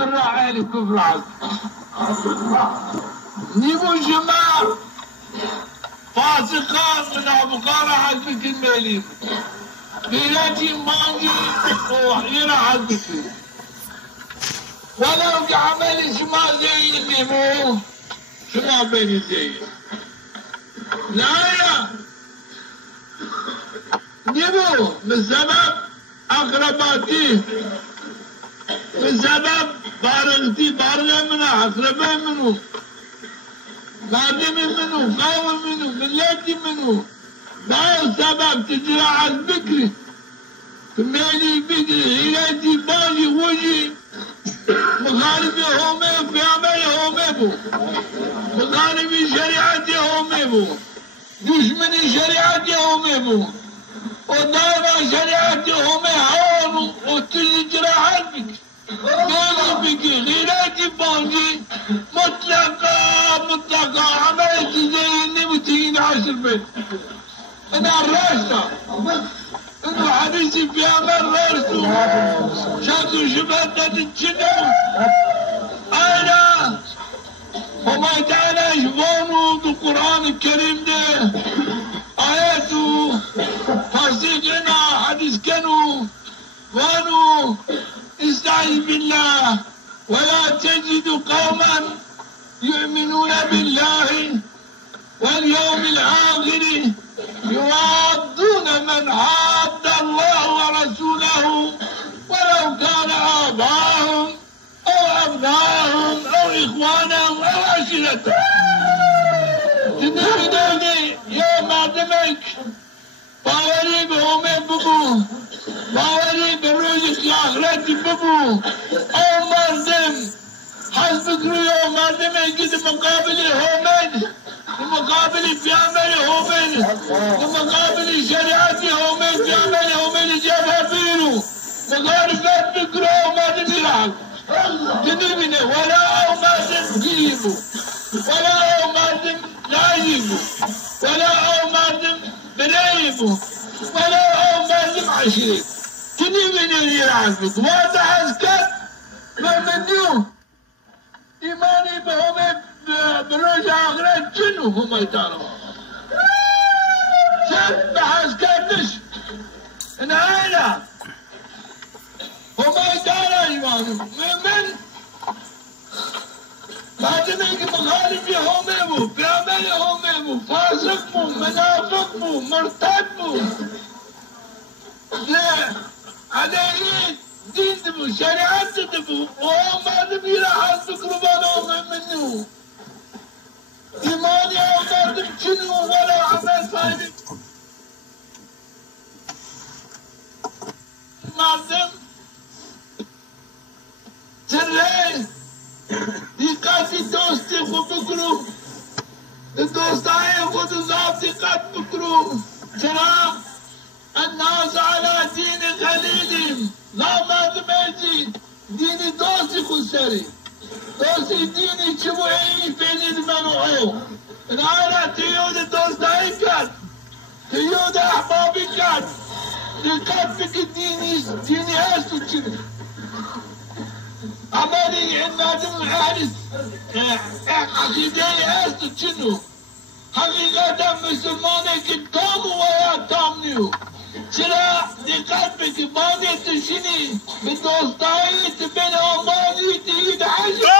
بالرعاية كفر عز نيبو جماعة فاسقان من أبقار حزبك المالي بيلاتي مانجي وحيرا حزبك ولو كعمل شما زي النمو شما بين زي لا نمو بسبب أقرباتي بسبب بارغتي بارغة منه أقربا منه خادمي منه قاوم منه ملاتي منه ما سبب تجرع البكري مالي بكري هيلاتي باجي وجي مخالفي هومي في عمل هومي مخالفي شريعتي هومي دشمني شريعتي هومي ودائما شريعتي هومي هون وتجرع البكري مالي بكري غيراتي باجي مطلقة عملت زي اني متين 10 بيت انا الراشة انه حديثي في عمل راشته شاكو شبهتنا تتشنو انا وما تعالى يشبونه بالقرآن الكريم ده آياته تصديقنا حديث كانوا وانو استعيذ بالله ولا تجد قوما يؤمنون بالله واليوم الآخر يوادون من حاد الله ورسوله ولو كان آباءهم أو أبناءهم أو إخوانهم أو عشيرتهم تدري يا معدمك باوري بهم ببو باوري بروجك الآخرة ببو أو مردم حسبك يوم مردم يجد مقابل هومن مقابل في عمل هومن ومقابل شريعتي هومن في عمل هومن جابها بيرو مقارفات بكرة مردم يلعب تنبني ولا أو مردم جيبو ولا أو مردم لا يجيبو ولا أو مردم بنايبو ولا أو مردم عشير تنبني يلعب واضح أسكت من يوم إيماني بهم برجع آخرت جنو هم يتعلموا سب بحث كدش نهاينا هم يتعلموا إيمانهم من بعد ما يجي مخالف يهمموا بيعمل يهمموا فاسق مو منافق مو مرتد مو لا عليه دين دبو شريعت دبو وهم ما دبي راح تقربانهم منه إيماني أو شنو ولا عمل فايدة مردم سرين دقاتي دوستي خو بكرو الدوستاي خود ذاتي قد بكرو سلام الناس على دين خليلهم لا مردم يجي ديني دوستي خو سري دوستي ديني شبوعي بين المنوعو العالة تيود دوستاي كات تيود أحبابي كات لقلبك ديني هستو تشنو عمالي النادم حارس عقيدي هستو تشنو حقيقة مسلمانك تامو ويا تامنيو چرا لقلبك ماني تشني بدوستاي تبين أماني تيد حاجة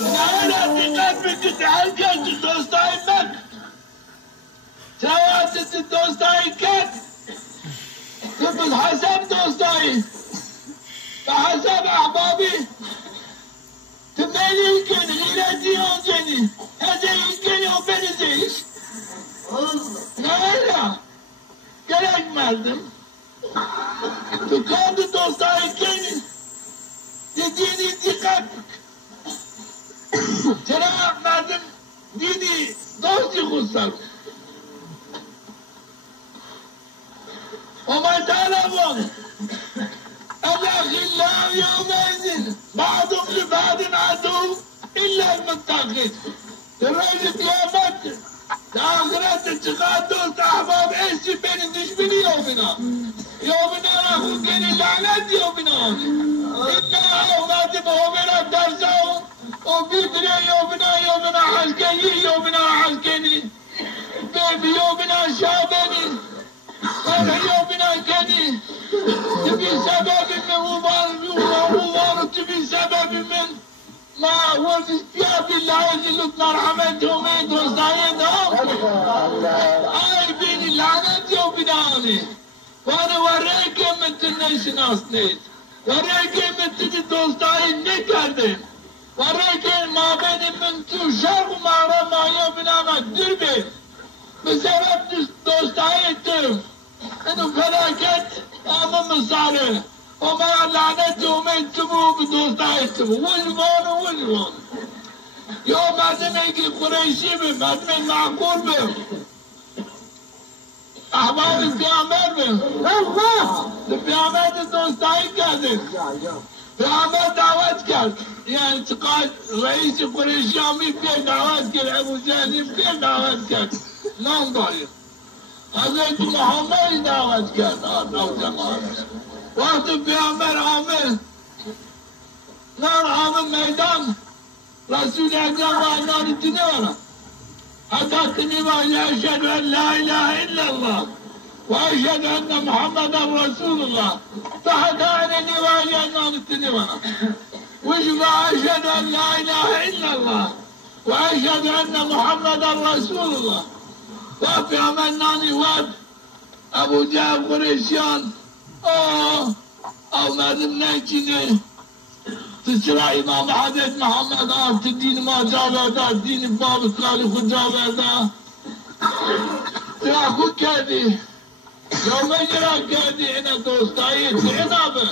العالة لقلبك تحاجة دوستاي مك سواتت الدوستاي كات تبل حسب دوستاي بحسب أحبابي تمالي يمكن غيرتي يوجني هذا يمكن يوبن زيش لا كلاك مردم تقاد دوستاي كني تديني دقاتك ترى مردم ديني دوستي خسر وما تعلمون الأخلاء يومئذ بعضهم لبعض عدو إلا المتقين الرجل يا مد آخرة اتخاذ دوست أحباب إيش بين النجمين يومنا راكو كان اللعنات يومنا إنا أولاد خادم ومن الدرسة وبيبني يومنا حلقي يومنا حلقني بيبي يومنا شابني أنا يومنا كني تبي سبب من ومبارك تبي سبب من ما وفي بالله اللي مرحمتهم دوستايدهم اي بين اللعنة وبداني وانا وريكم من الناس نيت وريكم من دوستاي نكردم وريكم ما بين من تو شرق ومغرب ما يومنا دربي بسبب دوستايدهم انه فلاكت امام الصالح وما لعنتهم انتبهوا بدوستايتهم والبون يوم هذا يجي قريشي بهم هذا معقول بهم احباب القيامات بهم الله القيامات الدوستاي كذب قيامات دعوات كذب يعني اعتقاد رئيس قريش يومي في دعوات كذب ابو جهل في دعوات كذب نعم ضايق حضرت محمد دعوات كذب او جماعه وقت پیامبر عامل نار عامل میدان رسول اکرم و نار تنوانا حتى تنوانا اشهد ان لا اله الا الله واشهد ان محمد رسول الله تحت عن نوانا نار تنوانا وشفع اشهد ان لا اله الا الله واشهد ان محمد رسول الله وفي عملنا واد ابو جهل قريشيان او مردم نيچينه تسرا امام حضرت محمد آفت دین ما جاورده دین باب کاری خود جاورده ترا خود کردی یومه جرا کردی اینا دوستایی اینا به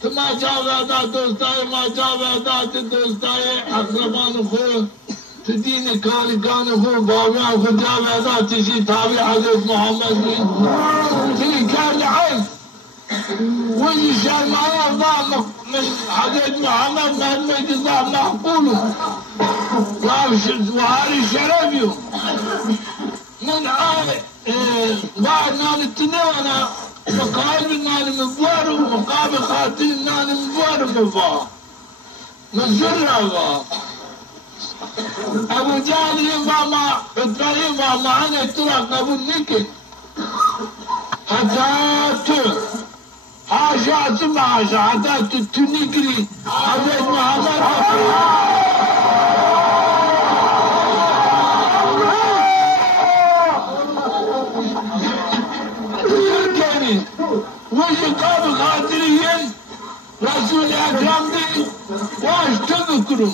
تو ما جاورده دوستایی ما جاورده تو دوستایی اقربان خود تو دین کاری کان خود بابیان خود جاورده تشی تابع حضرت محمد تشی کرد عز وجي شرمايا ضاع من حضرت محمد مهما جزاء معقول وهاري شرفيو من بعد نال التنوى مقابل نال مبوار ومقابل خاطر نال مبوار مبوار من زرع ابو جهل ينفع ابراهيم معنا ترى قبول نكت حتى حاشا ثم حاشا حتى تنكري حضرت محمد كاني وجه قابل خاطرين رسول اكرم دي واش تذكروا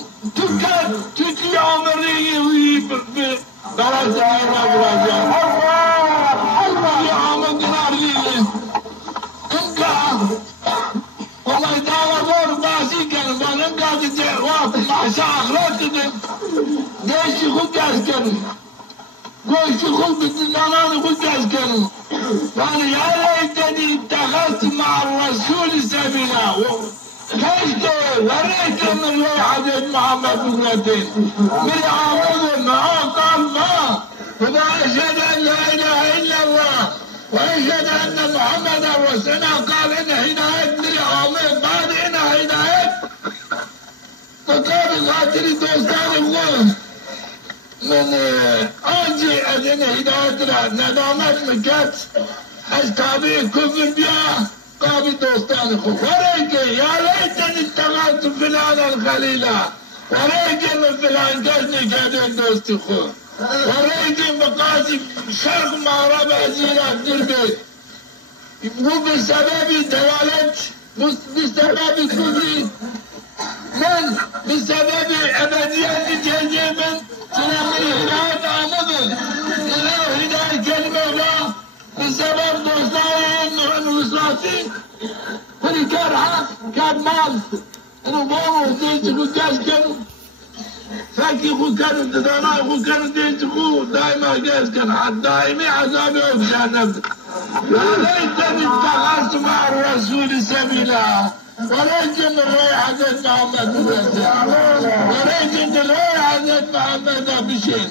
تجي عمري بلد عينا برجع الله عمد ناري والله دعوة دور باسي كان بانم قاعد واقف مع شاخرات ليش يخد كانوا ليش يخد بالدنانان يخد كانوا وانا يا ليتني اتخذت مع الرسول سبيلا كيف وريت من حضرت محمد بقرتين من عمود معاه قال ما وما اشهد ان لا اله الا الله واشهد ان محمد رسول الله قال ان هدايه من عمود بعد ان هدايه فقال قاتل دوستان الله من انجي ان هدايه ندامت مكت از تابع كفر بيا قابل دوستان خو وريك يا ليتني اتخذت فلان الخليلا وريك من فلان قصني كادين دوستي خو وريك مقاسم شرق مغرب ازيرات دربي مو بسبب دولة بسبب كفري من بسبب ابدية جيجي من سنة هداية عمد هداية كلمة الله بسبب دوستان الوسواسين فلي كان حق كان مال انه بابا ديت خو كاس كانوا فاكي خو كانوا تدانا خو كانوا ديت خو دائما كاس كان حد دائمي عذابي وجهنم يا ليتني اتخذت مع الرسول سبيلا ولكن الروح حدث محمد ولكن الروح حدث محمد بشيء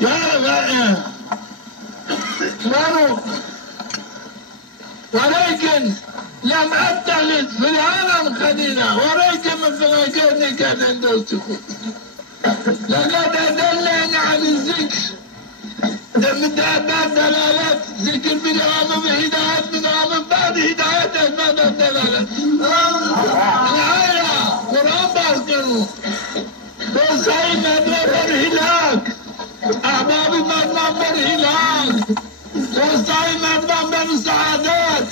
يا ولكن لم أتخذ فلانا خليلا فما كان دوستكم لقد أدلنا عن الذكر من باب دلالات ذكر بالإمام بهداية من الإمام بعد هداية أسباب الدلالات الآية قرآن باسكنوا وسعي مدمر هلاك أحبابي مدمر هلاك وسعي مدمر سعادات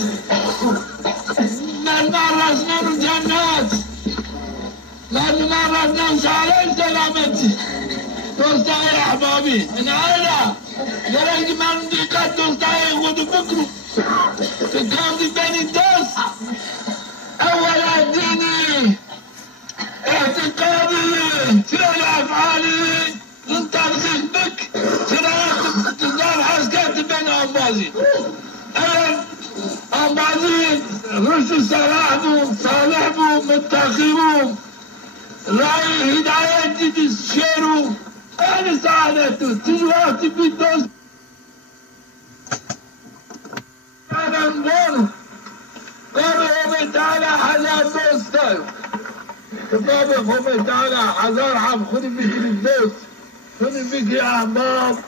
مدمر رسمر جنات مدمر رسمر شعرين سلامتي دوستای احبابی من آیا درک من دیگر دوستای خود بکرو که کامدی بینی دوست اول دینی اعتقادی فعل افعالی تنطبق بك شرائط تزار حسكات بين أنبازي أنبازي رشد صالح بو متقي بو رأي هداية جديد شيرو أنا سعادته تجواتي بالدوست أنا نقول قالوا تعالى حذار دوستايو قالوا تعالى حذار عم خذي بكري الدوست خذي بكري أحباب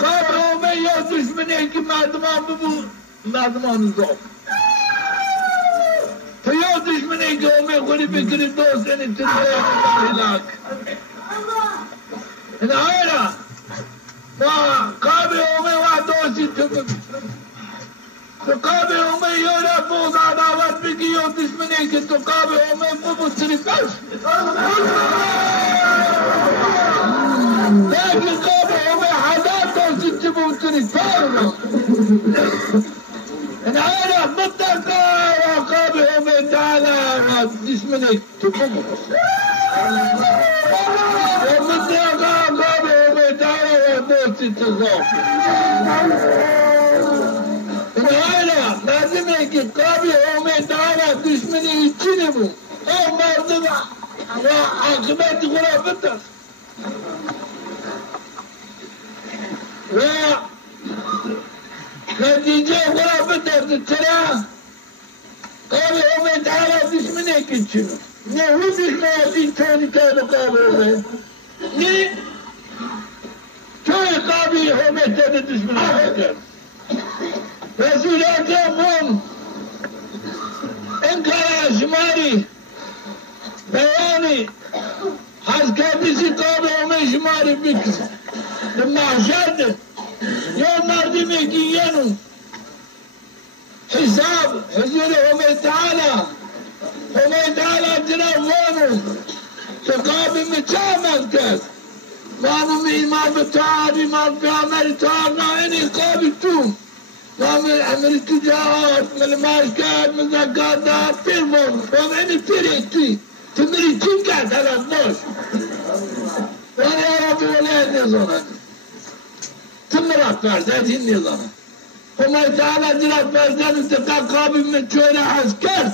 قالوا ما يوتش من هيك ما ضمان الضعف فيوتش من هيك وما يخلي بكري الدوست أن تتغير هناك هنا ما قابل وما وعدوش تقابل وما يولا فوز عداوات بكي يوتش من هيك تقابل وما يبصري بس لكن قابل وما حداته ستبو تنفارنا العالة متقى وقابل وما تعالى ودش من هيك تقوم ومتقى قابل وما تعالى ودوش تزاف العالة لازم هيك قابل وما تعالى ودش من هيك تجنبه أو مرضبع وعاقبات غرابتك ونتيجة غرابتك ترى قابل وما تعالى ودش من هيك تجنبه نهودش موازين تاني كانوا قابل ني توي قابل وما تدش من هيك رسول أكرمهم إن كان شماري بياني حسكاتي قابل وما شماري بكس لما عشاد يوم مردي ميكيانو حساب حزيره وما تعالى جنوانو تقابل متعامل كاس مانو إمام بتاعي إمام بعمل تعالى إني قابل توم ومن عمل تجارات من الماركات من زكاة تلفون ومن تريتي تمريتين كانت على الناس وانا يا ربي ولا نظرا تمرات فرزات النظرا وما تعالى جرات فرزات انتقى قابل من شوية عسكر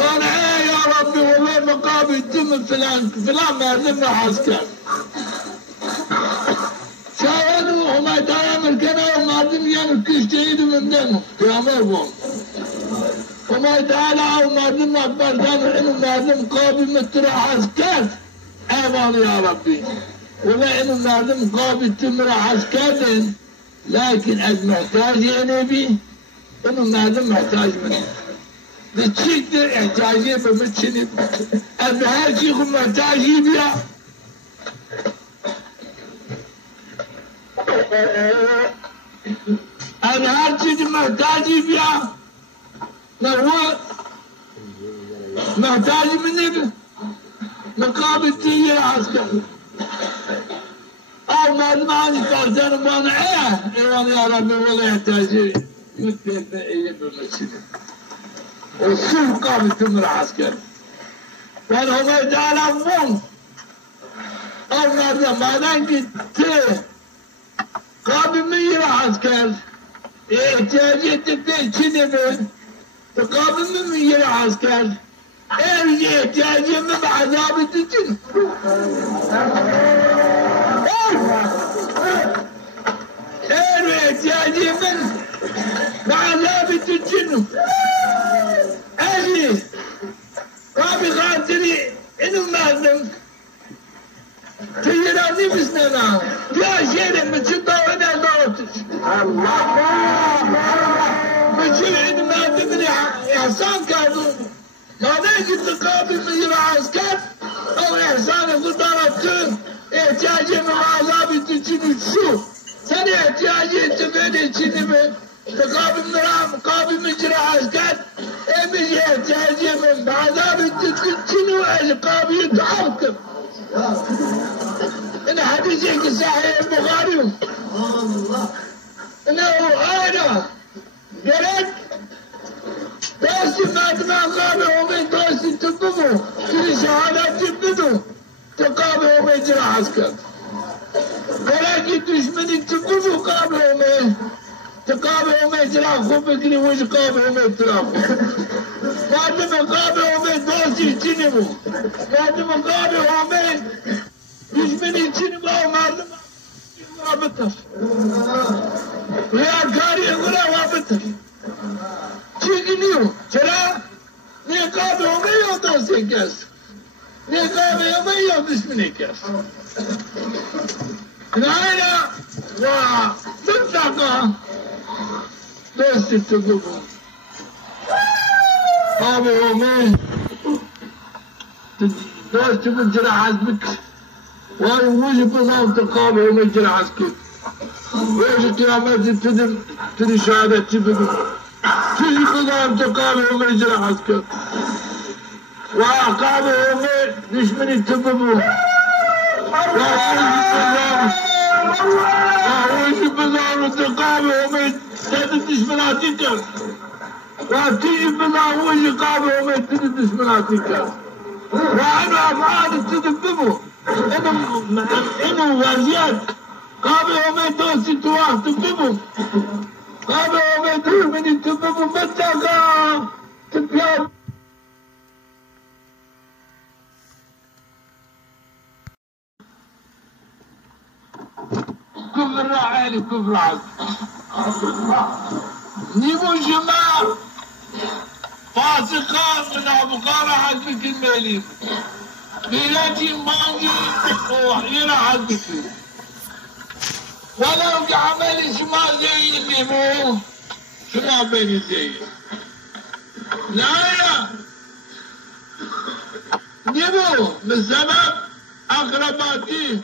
قال ايه يا ربي والله مقابل تم فلان ما لم عسكر شاهدوا وما تعالى الكنا وما دميان كشتيد من دمه في أمرهم وما تعالى وما دم أكبر دمه إنه ما دم قابل مترى عسكر أمان يا ربي وما إنه ما دم قابل تمرى عسكر لكن أز محتاج يا نبي إنه ما دم محتاج منه بتشيك احتاجيه بمتشنب أز هالشيء محتاج يبيع أنا هالشيء محتاج يبيع هو محتاج مني مقابل تيجي عسكر أو ما دماني فرزان وانا وانا يا ربي ولا يحتاج مثل بمسجد والسوق قابل تمر عسكر وانا هو يدعى لهم أو ما دماني قابل من عسكر احتاجية تبين شنبه تقابل من عسكر ايه احتاجية من عذاب الدجن ايه احتياجي من بعذابي تجنوا اجي رابي خاطري انو مازم تجراني بسنانا يا شيري مجدو انا ضغطش مجري انو مازم احسان كانوا ما نجد تقابل مجرى عسكر او احسان قلت ضربتون احتياجي من عذابي تجنوا تشوف سنة احتياجي تبيني تشنبه تقابل مرام قابل مجرى عسكر مجي احتياجي من بعذابي تجنوا قابل يتعركب انا حديثك صحيح البخاري انه انا قلت دوسي ما قابل ومن دوسي تبقوا كل شهادات تبقوا تقابل ومن جرى عسكر ولكن دشمني تبقوا قابل ومن تقابل ومن جرى خوبك لي وش قابل ومن تراخو بعد ما قابل ومن دوسي تنمو بعد ما قابل ومن دشمني تنمو ومعلم وابتر يا كاري يقول وابتر چیگنیو چرا نیقاب اومه دوستی کس نیقاب اومه دشمنی کس ناینا و منطقه دوستی تگو قاب اومه دوستی من جرا حزبك وانا وجه بضام تقاب اومه جرا حزبك ويش قيامات تدي شهادة تبقى تجي خدام تقابل من جرى عسكر وقابل من دشمني تببو ووجه بضام تقابل من تد دشمناتك وتيجي بضام وجه قابل من تد دشمناتك وأنا أفعال تدببو إنه وزيات قابل من دوسي تواح تببو قابل ومن دشمني تببو منطقة تبيان كفر عالي كفر عالي نيبو جماع فاسقان من أبقار حقك المالي بيلاتي مانجي وحيرا حقك ولو كعمل شما زي الليمو شما بيني زي لا نيبو بسبب أقرباتي